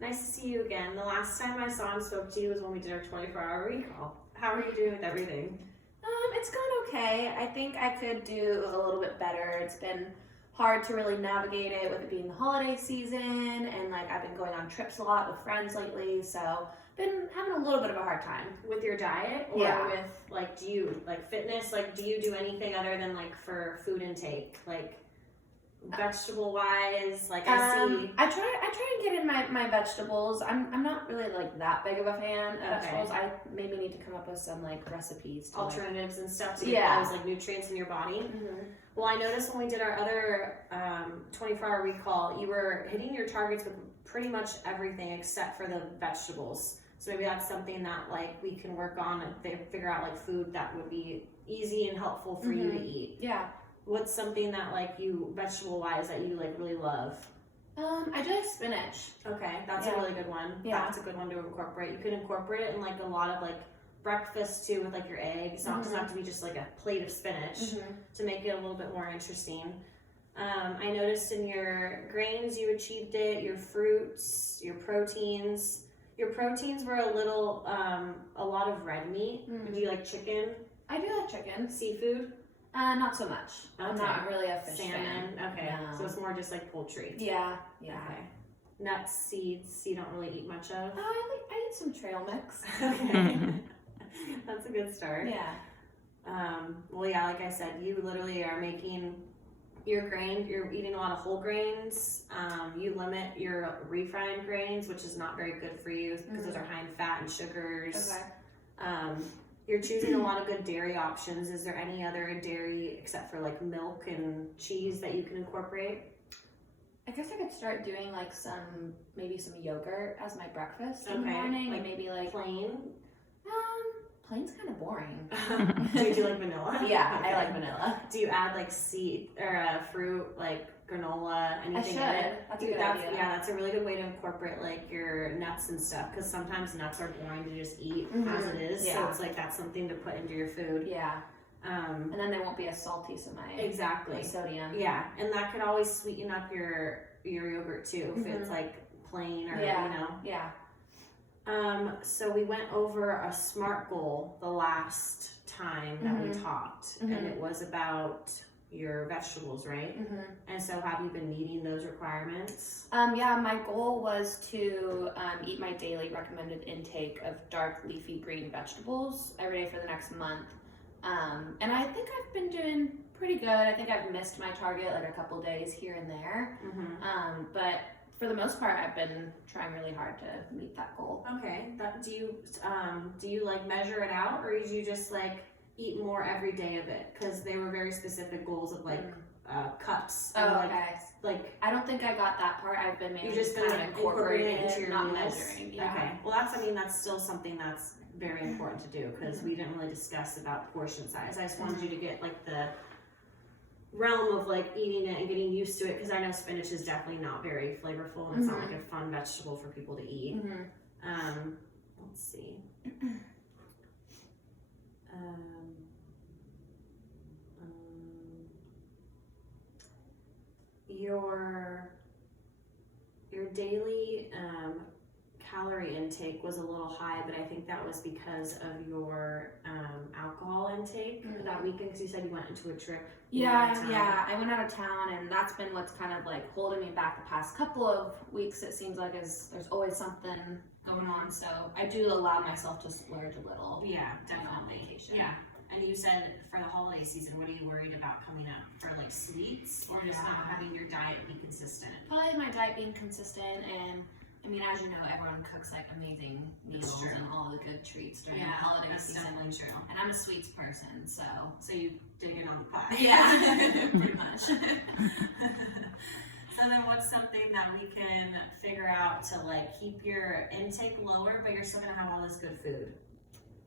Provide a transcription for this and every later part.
Nice to see you again. The last time I saw and spoke to you was when we did our 24-hour recall. How are you doing with everything? It's gone okay. I think I could do a little bit better. It's been hard to really navigate it with it being the holiday season, and like I've been going on trips a lot with friends lately, so been having a little bit of a hard time. With your diet or Yeah. with like, do you like fitness? Like, do you do anything other than like for food intake? Like vegetable wise, like I see. I try and get in my vegetables. I'm not really like that big of a fan of vegetables. I maybe need to come up with some like recipes to Alternatives and stuff to get those like nutrients in your body. Well, I noticed when we did our other 24-hour recall, you were hitting your targets with pretty much everything except for the vegetables. So maybe that's something that like we can work on and figure out like food that would be easy and helpful for you to eat. Yeah. What's something that like you vegetable wise that you like really love? I do like spinach. Okay, that's a really good one. Yeah. That's a good one to incorporate. You could incorporate it in like a lot of like breakfast too with like your eggs. It doesn't have to be just like a plate of spinach to make it a little bit more interesting. I noticed in your grains you achieved it, your fruits, your proteins. Your proteins were a lot of red meat. Do you like chicken? I do like chicken. Seafood? Not so much. I'm not really a fish Salmon. fan. Okay, No. so it's more just like poultry. Yeah. Okay. Nuts, seeds, you don't really eat much of? I eat some trail mix. Okay. That's a good start. Yeah. Well, yeah, like I said, you literally are making your grain, you're eating a lot of whole grains. You limit your refined grains, which is not very good for you because those are high in fat and sugars. Okay. You're choosing a lot of good dairy options. Is there any other dairy except for like milk and cheese that you can incorporate? I guess I could start doing like maybe some yogurt as my breakfast in the morning, like and maybe like plain. plain's kind of boring. Do you do like vanilla? Yeah, I like vanilla. Do you add like seed or fruit like granola, anything in it? That's a good idea. Yeah, that's a really good way to incorporate like your nuts and stuff because sometimes nuts are boring to just eat as it is. Yeah. So it's like that's something to put into your food. Yeah. And then they won't be as salty, so my sodium. Yeah, and that could always sweeten up your yogurt too if it's like plain or Yeah. So we went over a SMART goal the last time that we talked, and it was about your vegetables, right? And so have you been meeting those requirements? Yeah, my goal was to eat my daily recommended intake of dark leafy green vegetables every day for the next month. And I think I've been doing pretty good. I think I've missed my target like a couple days here and there. But for the most part, I've been trying really hard to meet that goal. Okay. Do you like measure it out, or do you just like eat more every day of it? Because they were very specific goals of like cups. Oh, and, okay. Like I don't think I got that part. I've been mainly you just kind been of incorporating it into your not meals? measuring. Yeah. Okay. Well, that's still something that's very important to do because we didn't really discuss about portion size. I just wanted you to get like the realm of like eating it and getting used to it because I know spinach is definitely not very flavorful and it's not like a fun vegetable for people to eat. Let's see. Your daily calorie intake was a little high, but I think that was because of your alcohol intake that weekend because you said you went into a trip. Yeah, I went out of town, and that's been what's kind of like holding me back the past couple of weeks. It seems like there's always something going on, so I do allow myself to splurge a little. Yeah, definitely. on vacation. Yeah, and you said for the holiday season, what are you worried about coming up for like sweets or just not having your diet be consistent? Probably my diet being consistent, and I mean, as you know, everyone cooks like amazing meals and all the good treats during the holiday season. Definitely true. And I'm a sweets person, so you did get on the pie. yeah, pretty much. So then what's something that we can figure out to like keep your intake lower, but you're still gonna have all this good food?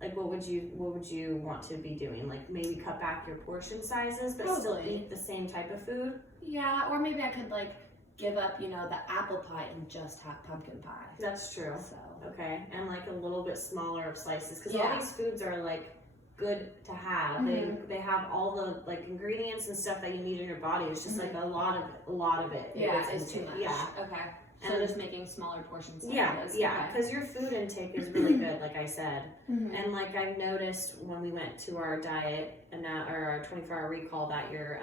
Like what would you want to be doing? Like maybe cut back your portion sizes, but still eat the same type of food? Yeah, or maybe I could like give up, the apple pie and just have pumpkin pie. That's true. So okay, and like a little bit smaller of slices because all these foods are like good to have. They have all the like ingredients and stuff that you need in your body. It's just like a lot of it. Yeah, it's too much. Yeah. Okay. So just making smaller portion sizes. Yeah, because your food intake is really good, like I said. Mm-hmm. And like I've noticed when we went to our diet and now, or our 24-hour recall, that you're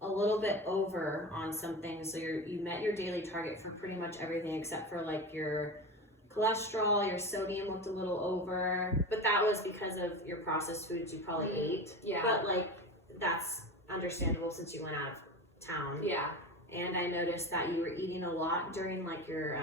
a little bit over on some things. So you met your daily target for pretty much everything except for like your cholesterol, your sodium looked a little over, but that was because of your processed foods you probably ate. Yeah. But like that's understandable since you went out of town. Yeah. And I noticed that you were eating a lot during like your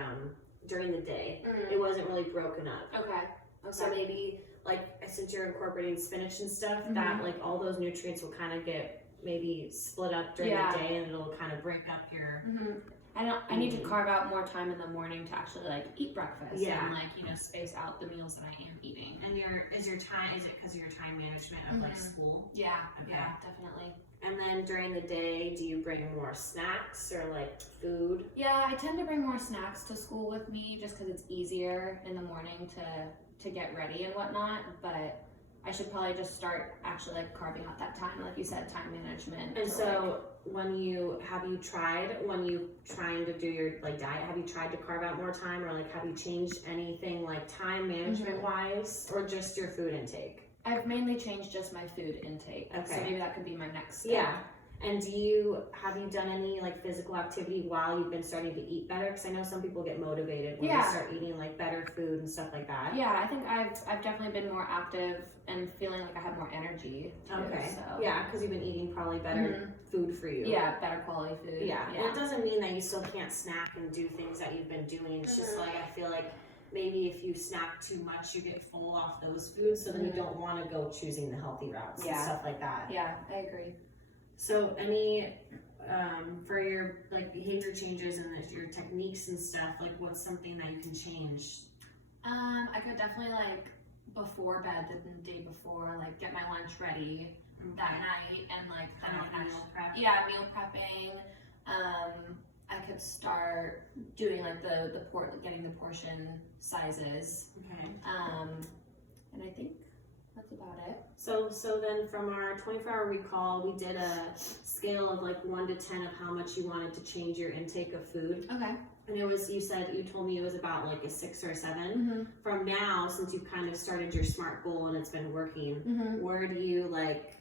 during the day. Mm-hmm. It wasn't really broken up. Okay. So maybe like since you're incorporating spinach and stuff, Mm-hmm. that like all those nutrients will kind of get maybe split up during the day, and it'll kind of break up your. Mm-hmm. I need to carve out more time in the morning to actually like eat breakfast and like space out the meals that I am eating. And is it because of your time management of like school? Yeah. Okay. Yeah, definitely. And then during the day, do you bring more snacks or like food? Yeah, I tend to bring more snacks to school with me just because it's easier in the morning to get ready and whatnot. But I should probably just start actually like carving out that time, like you said, time management. And so when you trying to do your like diet, have you tried to carve out more time, or like have you changed anything like time management wise, or just your food intake? I've mainly changed just my food intake. Okay. So maybe that could be my next step. Yeah. And have you done any like physical activity while you've been starting to eat better? Because I know some people get motivated when they start eating like better food and stuff like that. Yeah, I think I've definitely been more active and feeling like I have more energy too, Okay. So. Yeah, because you've been eating probably better food for you. Yeah, better quality food. Yeah. And it doesn't mean that you still can't snack and do things that you've been doing. It's just like I feel like maybe if you snack too much, you get full off those foods, so then you don't want to go choosing the healthy routes and stuff like that. Yeah, I agree. So any for your like behavior changes and your techniques and stuff, like what's something that you can change? I could definitely like before bed the day before, like get my lunch ready that night and like then I can meal prep. Yeah, meal prepping. I could start doing like getting the portion sizes. Okay. And I think that's about it. So then from our 24-hour recall, we did a scale of like 1 to 10 of how much you wanted to change your intake of food. Okay. And you told me it was about like a 6 or 7. From now, since you've kind of started your SMART goal and it's been working, where do you like,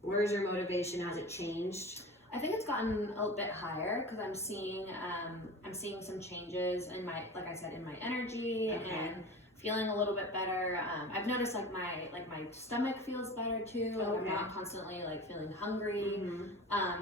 where's your motivation? Has it changed? I think it's gotten a bit higher because I'm seeing some changes in my, like I said, in my energy and feeling a little bit better. I've noticed like my stomach feels better too. Like I'm not constantly like feeling hungry.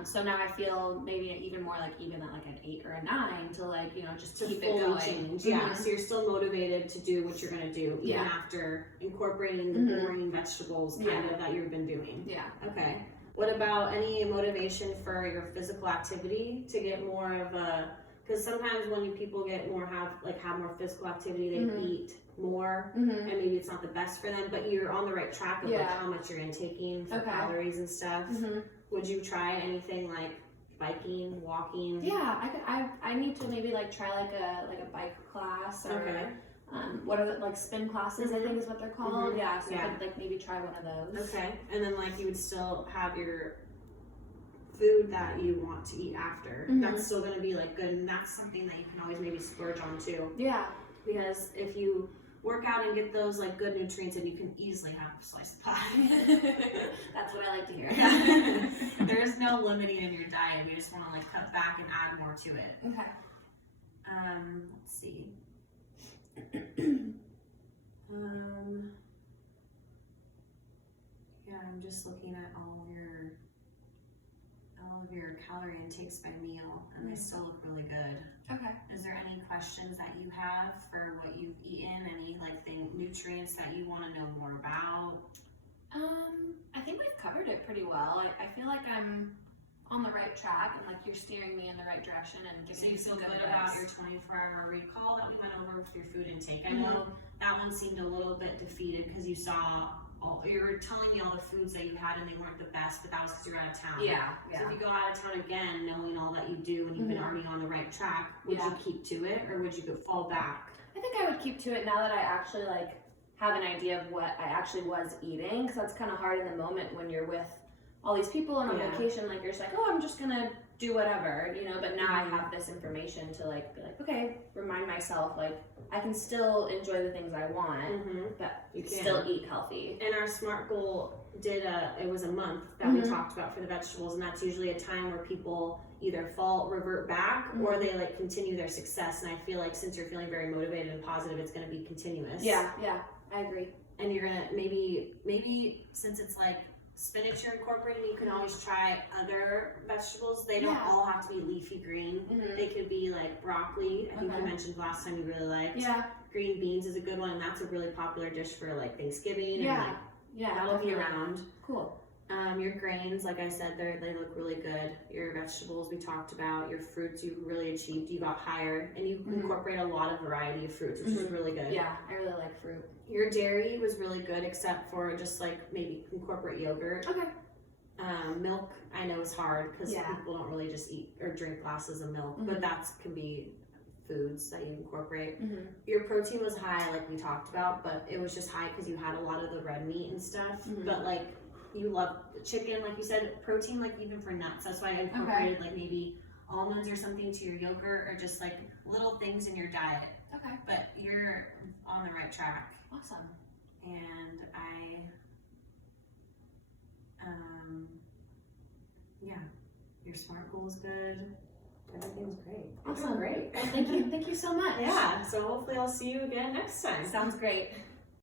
So now I feel maybe even more like even at like an 8 or a 9 to like just to keep it going. Change. Yeah. So you're still motivated to do what you're gonna do even after incorporating the boring vegetables kind of that you've been doing. Yeah. Okay. What about any motivation for your physical activity to get more of a? Because sometimes when people get more have more physical activity, they eat more, and maybe it's not the best for them. But you're on the right track of like how much you're intaking for calories and stuff. Would you try anything like biking, walking? Yeah, I need to maybe like try like a bike class or. What are the spin classes? I think is what they're called. Yeah, so I could like maybe try one of those. Okay, and then like you would still have your food that you want to eat after. That's still going to be like good, and that's something that you can always maybe splurge on too. Yeah, because if you work out and get those like good nutrients, and you can easily have a slice of pie. That's what I like to hear. There is no limiting in your diet. We just want to like cut back and add more to it. Okay. Let's see. Yeah, I'm just looking at all of your calorie intakes by meal, and they still look really good. Okay. Is there any questions that you have for what you've eaten? Any nutrients that you want to know more about? I think we've covered it pretty well. I feel like I'm on the right track, and like you're steering me in the right direction and giving me some good about advice. your 24-hour recall that we went over with your food intake. I know that one seemed a little bit defeated because you were telling me all the foods that you had and they weren't the best, but that was because you were out of town. Yeah. So if you go out of town again, knowing all that you do and you've been already on the right track, would you keep to it, or would you fall back? I think I would keep to it now that I actually have an idea of what I actually was eating, because that's kind of hard in the moment when you're with all these people and on vacation. Like you're just like, oh, I'm just gonna do whatever, you know, but now Mhm. I have this information to like be like, okay, remind myself like I can still enjoy the things I want, Mm-hmm. but You can. still eat healthy. And our SMART goal it was a month that we Mhm. talked about for the vegetables, and that's usually a time where people either revert back, or they like continue their success. And I feel like since you're feeling very motivated and positive, it's going to be continuous. Yeah, I agree. And you're gonna maybe since it's like spinach you're incorporating, you can always try other vegetables. They don't Yeah. all have to be leafy green. Mhm. They could be like broccoli. I think you Okay. mentioned last time you really liked. Yeah, Green beans is a good one, and that's a really popular dish for like Thanksgiving. Yeah. And like yeah, that'll be definitely. around. Cool. Your grains, like I said, they look really good. Your vegetables we talked about. Your fruits you really achieved. You got higher, and you Mhm. incorporate a lot of variety of fruits, which is Mhm. really good. Yeah, I really like fruit. Your dairy was really good, except for just like maybe incorporate yogurt. Okay. Milk, I know is hard because Yeah. people don't really just eat or drink glasses of milk, Mhm. but that can be foods that you incorporate. Mm-hmm. Your protein was high, like we talked about, but it was just high because you had a lot of the red meat and stuff. Mhm. But like you love chicken, like you said, protein, like even for nuts. That's why I incorporated like maybe almonds or something to your yogurt, or just like little things in your diet. Okay. But you're on the right track, Awesome. and your SMART goal is good. Everything's great. You're doing Awesome. great. Well, thank you so much. Yeah. So hopefully I'll see you again next time. Sounds great.